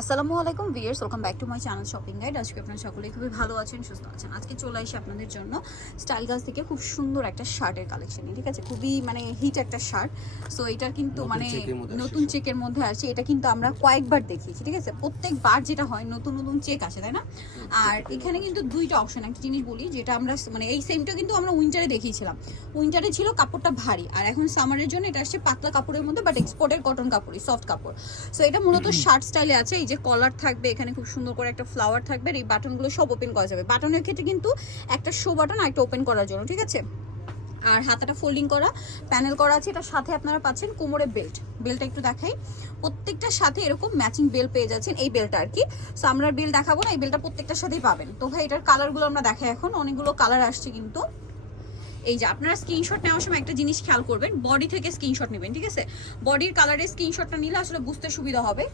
আসসালামু আলাইকুম viewers welcome back to my channel shopping guide আজকে আপনারা সকলেই খুবই ভালো আছেন সুস্থ আছেন। আজকে চলে আসি আপনাদের জন্য স্টাইল গাছ থেকে খুব সুন্দর একটা শার্টের কালেকশন ঠিক আছে? খুবই মানে হিট একটা শার্ট। সো এটার কিন্তু মানে নতুন চেকের মধ্যে আছে এটা কিন্তু আমরা কয়েকবার দেখিয়েছি ঠিক আছে? প্রত্যেকবার যেটা হয় নতুন নতুন চেক আসে তাই না? আর এখানে কিন্তু দুইটা অপশন একটা জিনিস বলি যেটা আমরা মানে এই সেমটা কিন্তু আমরা উইন্টারে দেখিয়েছিলাম। উইন্টারে ছিল কাপড়টা ভারী আর এখন সামারের জন্য এটা আসছে পাতলা কাপড়ের মধ্যে বাট এক্সপোর্টের কটন কাপড়ই সফট কাপড়। সো এটা মূলত শার্ট স্টাইলে আছে এই যে কলার থাকবে এখানে খুব সুন্দর করে একটা ফ্লাওয়ার থাকবে আর এই বাটনগুলো সব ওপেন করা যাবে। বাটনের ক্ষেত্রে কিন্তু একটা শো বাটন আর একটা ওপেন করার জন্য ঠিক আছে? আর হাতাটা ফোল্ডিং করা প্যানেল করা আছে এটার সাথে আপনারা পাচ্ছেন কোমরে বেল্ট বেল্টটা একটু দেখাই। প্রত্যেকটার সাথে এরকম ম্যাচিং বেল্ট পেয়ে যাচ্ছেন এই বেল্টটা আর কি। সো আমরা বেল্ট দেখাবো না এই বেল্টটা প্রত্যেকটার সাথেই পাবেন। তো ভাই এটার কালারগুলো আমরা দেখাই এখন। অনেকগুলো কালার আসছে কিন্তু। এই যে আপনারা স্ক্রিনশট নেওয়ার সময় একটা জিনিস খেয়াল করবেন বডি থেকে স্ক্রিনশট নেবেন ঠিক আছে? বডির কালারের স্ক্রিনশটটা নিলে আসলে বুঝতে সুবিধা হবে।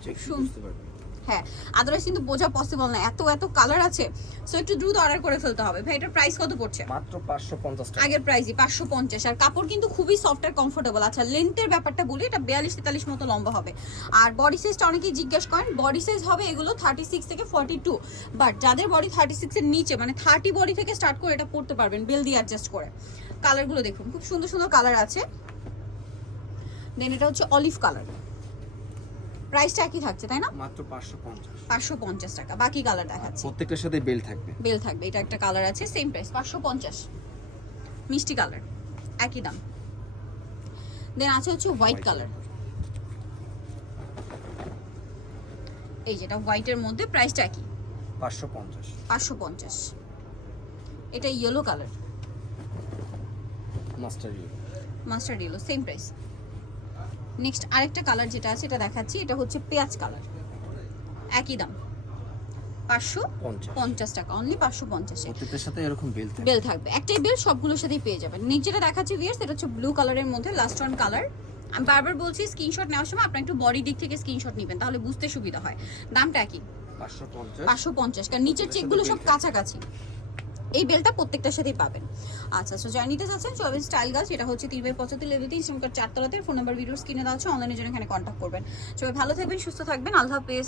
হ্যাঁ আদারওয়াইজ কিন্তু বোঝা পসিবল না। এত এত কালার আছে সো একটু দ্রুত অর্ডার করে ফেলতে হবে। ভাই এটার প্রাইস কত পড়ছে? মাত্র পাঁচশো পঞ্চাশ টাকা। আগের প্রাইসই পাঁচশো পঞ্চাশ। আর কাপড় কিন্তু খুবই সফট আর কমফোর্টেবল আচ্ছা লেন্থের ব্যাপারটা বলি এটা বিয়াল্লিশ তেতাল্লিশ মতো লম্বা হবে। আর বডি সাইজটা অনেকেই জিজ্ঞেস করেন বডি সাইজ হবে এগুলো থার্টি সিক্স থেকে ফর্টি টু বাট যাদের বডি থার্টি সিক্সের নিচে মানে থার্টি বডি থেকে স্টার্ট করে এটা পড়তে পারবেন বেল দিয়ে অ্যাডজাস্ট করে। কালারগুলো দেখুন খুব সুন্দর সুন্দর কালার আছে। দেন এটা হচ্ছে অলিভ কালার প্রাইসটা একই থাকছে তাই না? মাত্র পাঁচশো পঞ্চাশ। পাঁচশো পঞ্চাশ টাকা। বাকি কালার দেখাচ্ছি। প্রত্যেকটার সাথে বেল থাকবে। বেল থাকবে এটা একটা কালার আছে সেম প্রাইস পাঁচশো পঞ্চাশ। মিষ্টি কালার একই দাম। দেন আছে হচ্ছে হোয়াইট কালার এই যেটা হোয়াইটের মধ্যে প্রাইসটা একই। পাঁচশো পঞ্চাশ। পাঁচশো পঞ্চাশ। এটা yellow colour master mustard yellow same price next আরেকটা কালার যেটা আছে এটা দেখাচ্ছি এটা হচ্ছে পেঁয়াজ কালার একই দাম। পাঁচশো পঞ্চাশ। টাকা অনলি পাঁচশো পঞ্চাশে সাথে এরকম বেল বেল থাকবে। একটাই বেল সবগুলোর সাথেই পেয়ে যাবেন। নিচে যেটা দেখাচ্ছি ভিয়ার্স এটা হচ্ছে ব্লু কালারের মধ্যে লাস্ট ওয়ান কালার আমি বারবার বলছি স্ক্রিনশট নেওয়ার সময় আপনার একটু বডি দিক থেকে স্ক্রিনশট নেবেন তাহলে বুঝতে সুবিধা হয়। দামটা একই। পাঁচশো পঞ্চাশ। কারণ নিচের চেকগুলো সব কাছাকাছি। এই বেলটা প্রত্যেকটার সাথেই পাবেন। আচ্ছা সো যাই নিতে চাচ্ছেন চলবেন স্টাইল গাছ, এটা হচ্ছে তিন বাই পঁচাত্তর লেভেলতে ইসলামকার চারতলাতে ফোন নাম্বার ভিডিও কিনে দেওয়া হচ্ছে অনলাইনের জন্য এখানে কন্ট্যাক্ট করবেন। সবাই ভালো থাকবেন, সুস্থ থাকবেন, আল্লাহ হাফেজ।